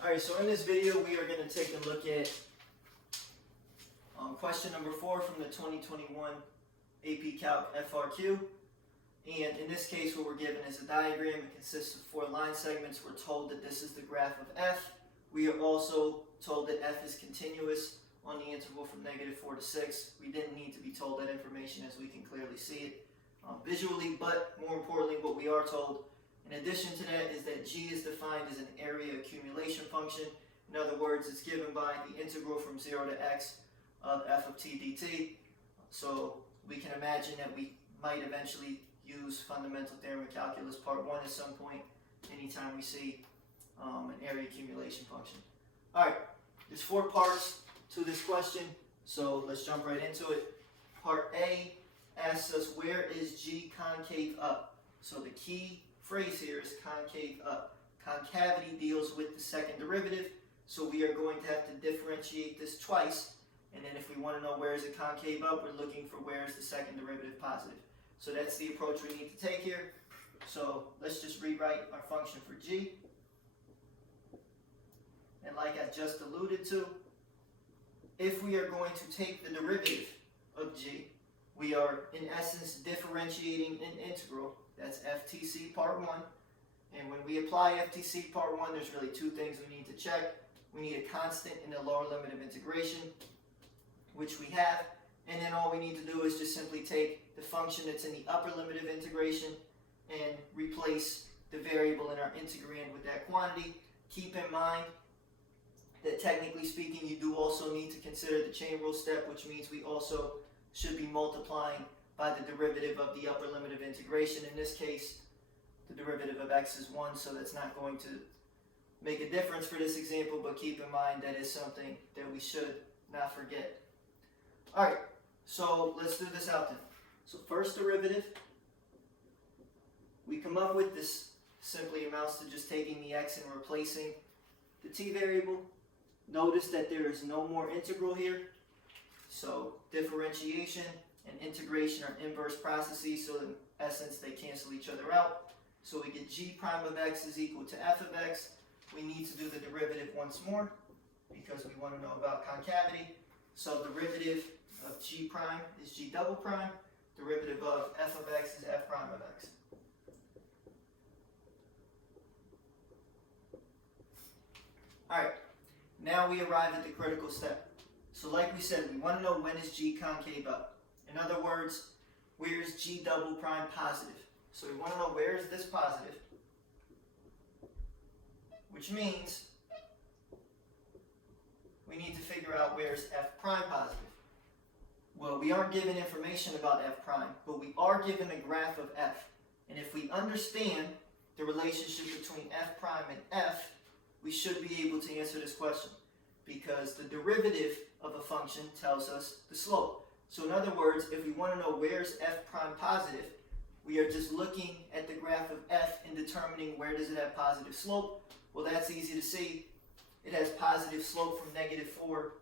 Alright, so in this video we are going to take a look at question number 4 from the 2021 AP Calc FRQ. And in this case what we're given is a diagram. It consists of 4 line segments. We're told that this is the graph of f. We are also told that f is continuous on the interval from -4 to 6. We didn't need to be told that information as we can clearly see it visually, but more importantly what we are told in addition to that is that g is defined as an area accumulation function. In other words, it's given by the integral from 0 to x of f of t dt. So we can imagine that we might eventually use fundamental theorem of calculus part 1 at some point anytime we see an area accumulation function. Alright, there's 4 parts to this question, so let's jump right into it. Part A asks us, where is g concave up? So the key phrase here is concave up. Concavity deals with the second derivative, so we are going to have to differentiate this twice, and then if we want to know where is it concave up, we're looking for where is the second derivative positive. So that's the approach we need to take here. So let's just rewrite our function for g. And like I just alluded to, if we are going to take the derivative of g, we are in essence differentiating an integral. That's FTC part 1. And when we apply FTC part 1, there's really 2 things we need to check. We need a constant in the lower limit of integration, which we have. And then all we need to do is just simply take the function that's in the upper limit of integration and replace the variable in our integrand with that quantity. Keep in mind that technically speaking, you do also need to consider the chain rule step, which means we also should be multiplying by the derivative of the upper limit of integration. In this case, the derivative of x is 1, so that's not going to make a difference for this example, but keep in mind that is something that we should not forget. Alright, so let's do this out then. So first derivative, we come up with this simply amounts to just taking the x and replacing the t variable. Notice that there is no more integral here, so differentiation and integration are inverse processes, so in essence they cancel each other out. So we get g prime of x is equal to f of x. We need to do the derivative once more because we want to know about concavity. So derivative of g prime is g double prime. Derivative of f of x is f prime of x. Alright, now we arrive at the critical step. So like we said, we want to know when is g concave up. In other words, where is g double prime positive? So we want to know where is this positive, which means we need to figure out where is f prime positive. Well, we aren't given information about f prime, but we are given a graph of f. And if we understand the relationship between f prime and f, we should be able to answer this question, because the derivative of a function tells us the slope. So in other words, if we want to know where's f prime positive, we are just looking at the graph of f and determining where does it have positive slope. Well, that's easy to see. It has positive slope from -4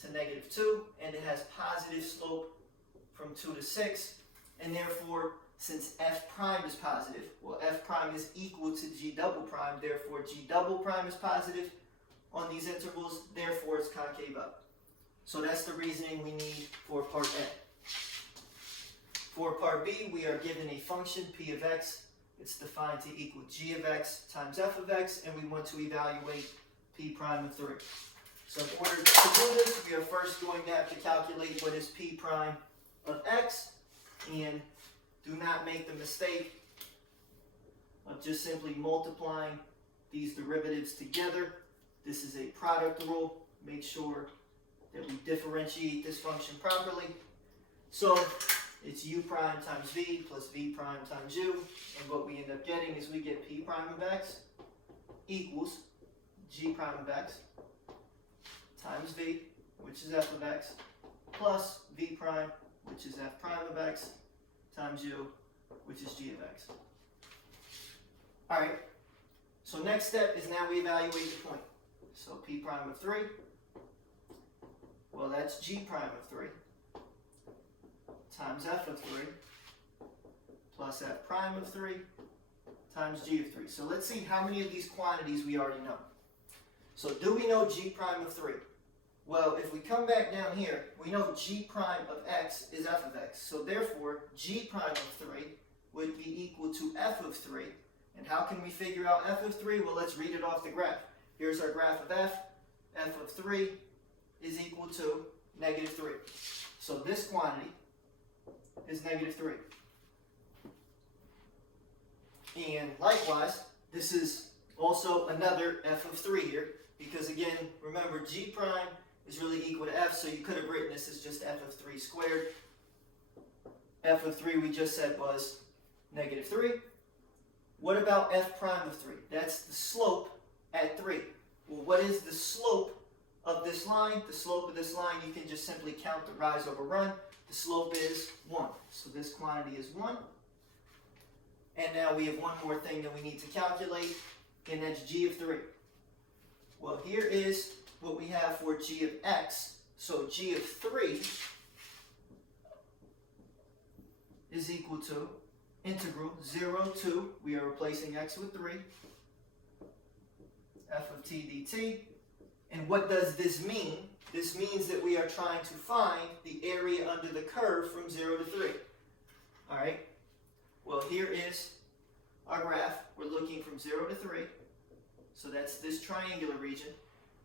to -2, and it has positive slope from 2 to 6, and therefore, since f prime is positive, well, f prime is equal to g double prime, therefore g double prime is positive on these intervals, therefore it's concave up. So that's the reasoning we need for part A. For part B, we are given a function p of x. It's defined to equal g of x times f of x, and we want to evaluate p prime of 3. So in order to do this, we are first going to have to calculate what is p prime of x, and do not make the mistake of just simply multiplying these derivatives together. This is a product rule. Make sure that we differentiate this function properly. So it's u prime times v plus v prime times u, and what we end up getting is we get p prime of x equals g prime of x times v, which is f of x, plus v prime, which is f prime of x, times u, which is g of x. Alright, so next step is now we evaluate the point. So p prime of 3, well, that's g prime of 3 times f of 3 plus f prime of 3 times g of 3. So let's see how many of these quantities we already know. So do we know g prime of 3? Well, if we come back down here, we know g prime of x is f of x. So therefore, g prime of 3 would be equal to f of 3. And how can we figure out f of 3? Well, let's read it off the graph. Here's our graph of f. F of 3 is equal to negative 3. So this quantity is negative 3. And likewise, this is also another f of 3 here, because again, remember g prime is really equal to f, so you could have written this as just f of 3 squared. F of 3 we just said was negative 3. What about f prime of 3? That's the slope at 3. Well, what is the slope of this line? The slope of this line, you can just simply count the rise over run. The slope is 1. So this quantity is 1. And now we have one more thing that we need to calculate, and that's g of 3. Well, here is what we have for g of x. So g of 3 is equal to integral 0 to, we are replacing x with 3, f of t dt. And what does this mean? This means that we are trying to find the area under the curve from 0 to 3. All right? Well, here is our graph. We're looking from 0 to 3. So that's this triangular region.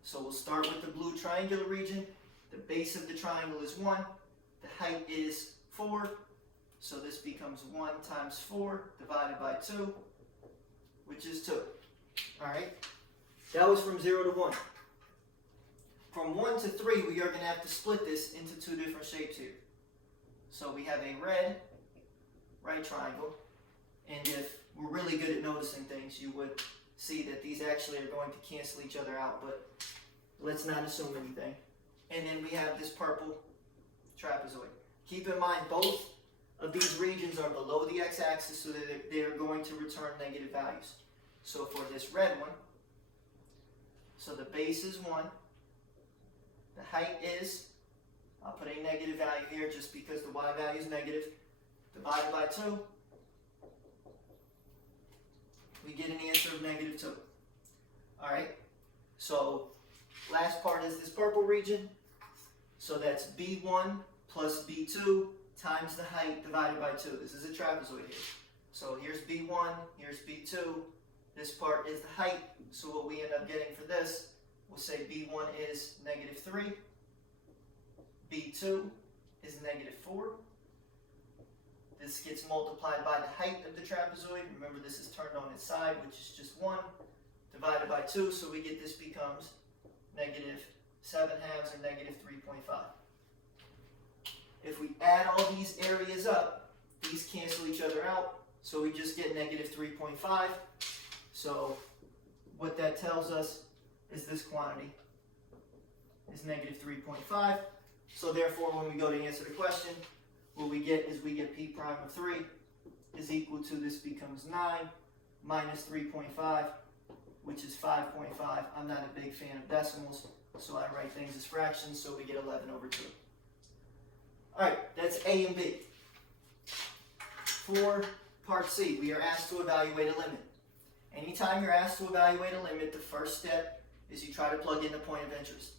So we'll start with the blue triangular region. The base of the triangle is 1. The height is 4. So this becomes 1 times 4 divided by 2, which is 2. All right? That was from 0 to 1. From 1 to 3, we are going to have to split this into two different shapes here. So we have a red right triangle. And if we're really good at noticing things, you would see that these actually are going to cancel each other out, but let's not assume anything. And then we have this purple trapezoid. Keep in mind, both of these regions are below the x-axis, so that they are going to return negative values. So for this red one, so the base is 1, the height is, I'll put a negative value here just because the y value is negative, divided by 2, we get an answer of negative 2. All right, so last part is this purple region. So that's b1 plus b2 times the height divided by 2. This is a trapezoid here. So here's b1, here's b2. This part is the height. So what we end up getting for this, we'll say b1 is negative 3. b2 is negative 4. This gets multiplied by the height of the trapezoid. Remember, this is turned on its side, which is just 1, divided by 2. So we get this becomes negative 7 halves or negative 3.5. If we add all these areas up, these cancel each other out. So we just get negative 3.5. So what that tells us is this quantity is negative 3.5. So therefore, when we go to answer the question, what we get is we get p prime of 3 is equal to, this becomes 9 minus 3.5, which is 5.5. I'm not a big fan of decimals, so I write things as fractions, so we get 11 over 2. All right, that's A and B. For part C, we are asked to evaluate a limit. Anytime you're asked to evaluate a limit, the first step is you try to plug in the point of interest.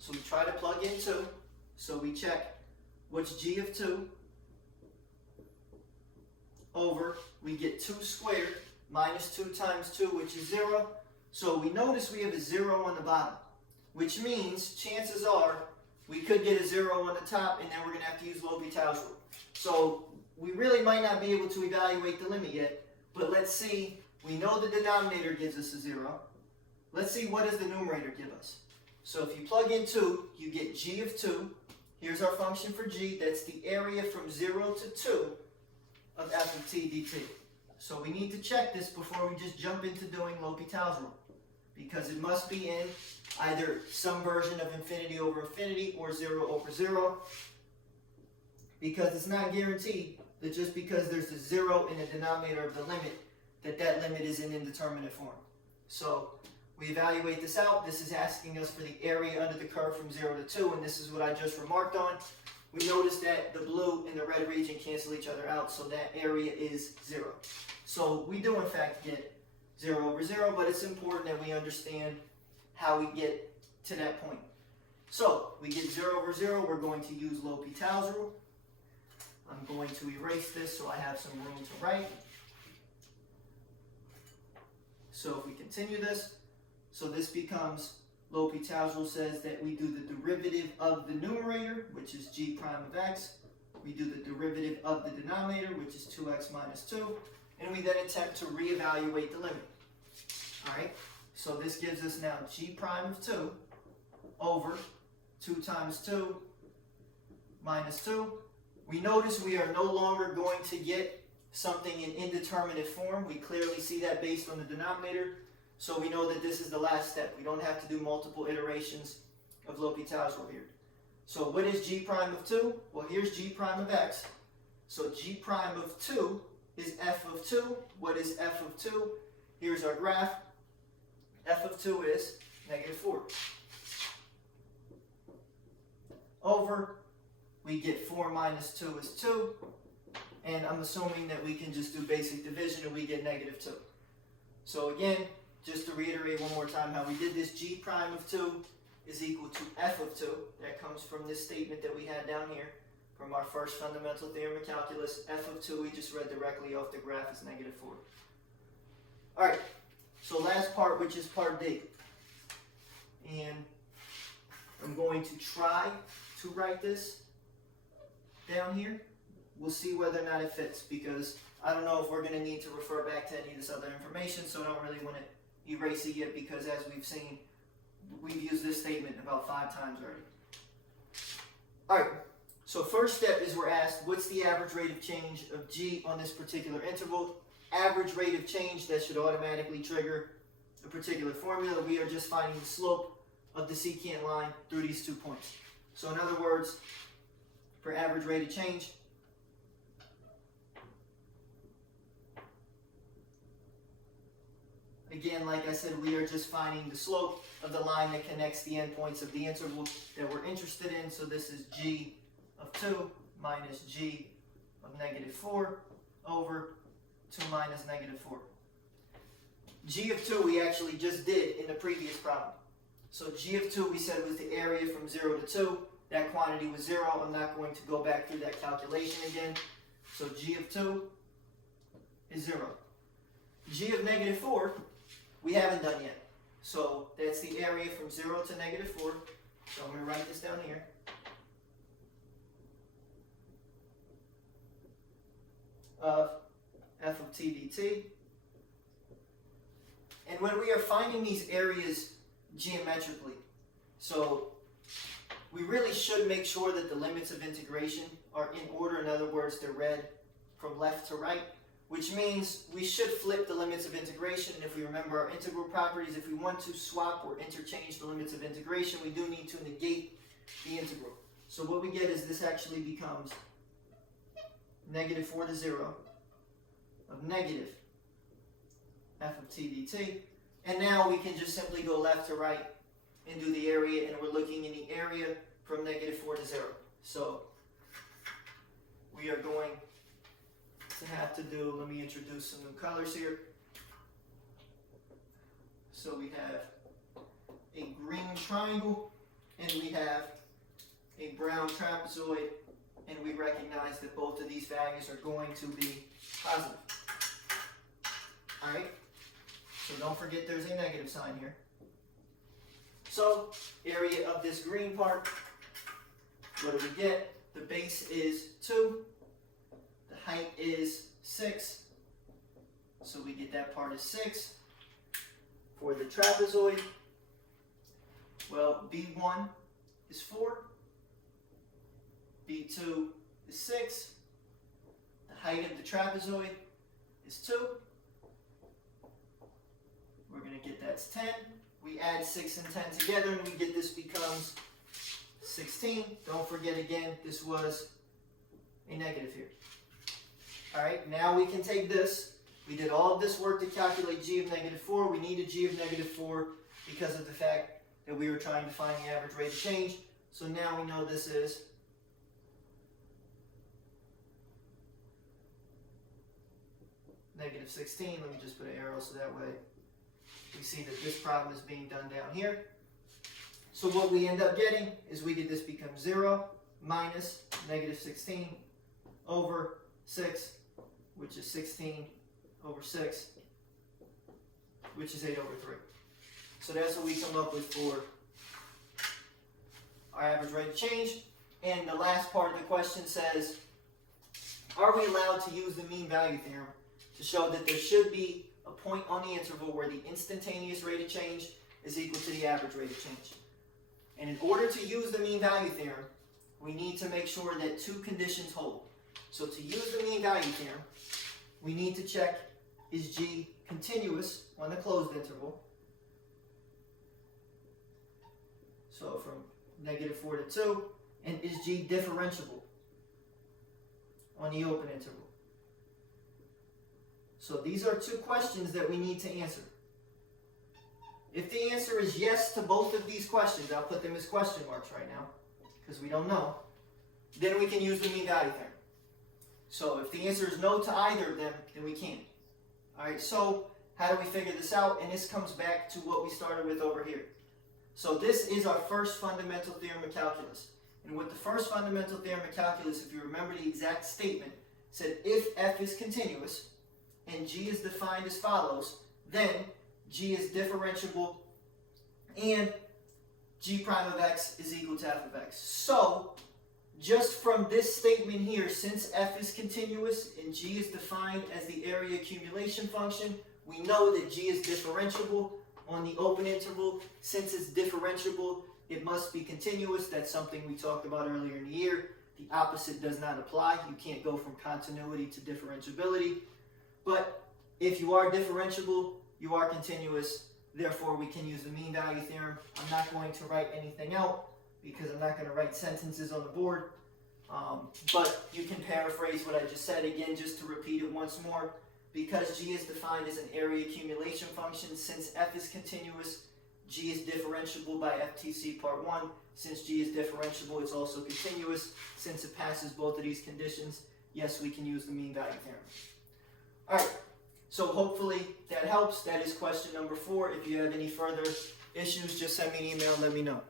So we try to plug in 2, so we check what's g of 2 over, we get 2 squared minus 2 times 2, which is 0. So we notice we have a 0 on the bottom, which means chances are we could get a 0 on the top, and then we're going to have to use L'Hopital's rule. So we really might not be able to evaluate the limit yet, but let's see. We know the denominator gives us a 0. Let's see, what does the numerator give us? So if you plug in 2, you get g of 2. Here's our function for g. That's the area from 0 to 2 of f of t dt. So we need to check this before we just jump into doing L'Hopital's rule, because it must be in either some version of infinity over infinity or 0 over 0, because it's not guaranteed that just because there's a 0 in the denominator of the limit, that limit is in indeterminate form. So we evaluate this out. This is asking us for the area under the curve from 0 to 2, and this is what I just remarked on. We notice that the blue and the red region cancel each other out, so that area is 0. So we do in fact get 0 over 0, but it's important that we understand how we get to that point. So we get 0 over 0, we're going to use L'Hopital's rule. I'm going to erase this so I have some room to write. So if we continue this, so this becomes, L'Hopital's rule says that we do the derivative of the numerator, which is g prime of x. We do the derivative of the denominator, which is 2x minus 2. And we then attempt to reevaluate the limit. Alright, so this gives us now g prime of 2 over 2 times 2 minus 2. We notice we are no longer going to get something in indeterminate form. We clearly see that based on the denominator. So we know that this is the last step. We don't have to do multiple iterations of L'Hopital's rule here. So what is g prime of 2? Well, here's g prime of x. So g prime of 2 is f of 2. What is f of 2? Here's our graph. F of 2 is negative 4. Over, we get 4 minus 2 is 2. And I'm assuming that we can just do basic division and we get negative 2. So again, just to reiterate one more time how we did this, g prime of 2 is equal to f of 2. That comes from this statement that we had down here from our first fundamental theorem of calculus. F of 2 we just read directly off the graph is negative 4. Alright, so last part, which is part D. And I'm going to try to write this down here. We'll see whether or not it fits, because I don't know if we're going to need to refer back to any of this other information, so I don't really want to erase it yet, because as we've seen, we've used this statement about 5 times already. Alright, so first step is we're asked, what's the average rate of change of g on this particular interval? Average rate of change, that should automatically trigger a particular formula. We are just finding the slope of the secant line through these 2 points. So in other words, for average rate of change, again, like I said, we are just finding the slope of the line that connects the endpoints of the interval that we're interested in. So this is g of 2 minus g of negative 4 over 2 minus negative 4. G of 2 we actually just did in the previous problem. So g of 2 we said was the area from 0 to 2. That quantity was 0. I'm not going to go back through that calculation again. So g of 2 is 0. G of negative 4 we haven't done yet. So that's the area from 0 to negative 4. So I'm going to write this down here. Of f of t dt. And when we are finding these areas geometrically, so we really should make sure that the limits of integration are in order. In other words, they're read from left to right, which means we should flip the limits of integration. And if we remember our integral properties, if we want to swap or interchange the limits of integration, we do need to negate the integral. So what we get is this actually becomes negative 4 to 0 of negative f of t dt. And now we can just simply go left to right and do the area, and we're looking in the area from negative 4 to 0. So we are going to have to do, let me introduce some new colors here. So we have a green triangle, and we have a brown trapezoid, and we recognize that both of these values are going to be positive. Alright, so don't forget there's a negative sign here. So, area of this green part, what do we get? The base is 2, the height is 6, so we get that part is 6. For the trapezoid, well, B1 is 4, B2 is 6, the height of the trapezoid is 2, we're going to get that's 10. We add 6 and 10 together and we get this becomes 16. Don't forget again, this was a negative here. Alright, now we can take this. We did all of this work to calculate g of negative 4. We needed g of negative 4 because of the fact that we were trying to find the average rate of change. So now we know this is negative 16. Let me just put an arrow so that way we see that this problem is being done down here. So what we end up getting is we get this becomes 0 minus negative 16 over 6, which is 16 over 6, which is 8 over 3. So that's what we come up with for our average rate of change. And the last part of the question says, are we allowed to use the mean value theorem to show that there should be a point on the interval where the instantaneous rate of change is equal to the average rate of change? And in order to use the mean value theorem, we need to make sure that two conditions hold. So to use the mean value theorem, we need to check, is G continuous on the closed interval? So from -4 to 2, and is G differentiable on the open interval? So these are two questions that we need to answer. If the answer is yes to both of these questions, I'll put them as question marks right now, because we don't know, then we can use the mean value theorem. So if the answer is no to either of them, then we can't. Alright, so how do we figure this out? And this comes back to what we started with over here. So this is our first fundamental theorem of calculus. And with the first fundamental theorem of calculus, if you remember the exact statement, it said if f is continuous and g is defined as follows, then g is differentiable and g prime of x is equal to f of x. So just from this statement here, since f is continuous and g is defined as the area accumulation function, we know that g is differentiable on the open interval. Since it's differentiable, it must be continuous. That's something we talked about earlier in the year. The opposite does not apply. You can't go from continuity to differentiability. But if you are differentiable, you are continuous. Therefore, we can use the mean value theorem. I'm not going to write anything out because I'm not going to write sentences on the board. But you can paraphrase what I just said again, just to repeat it once more. Because g is defined as an area accumulation function, since f is continuous, g is differentiable by FTC part 1. Since g is differentiable, it's also continuous. Since it passes both of these conditions, yes, we can use the mean value theorem. Alright, so hopefully that helps. That is question number 4. If you have any further issues, just send me an email and let me know.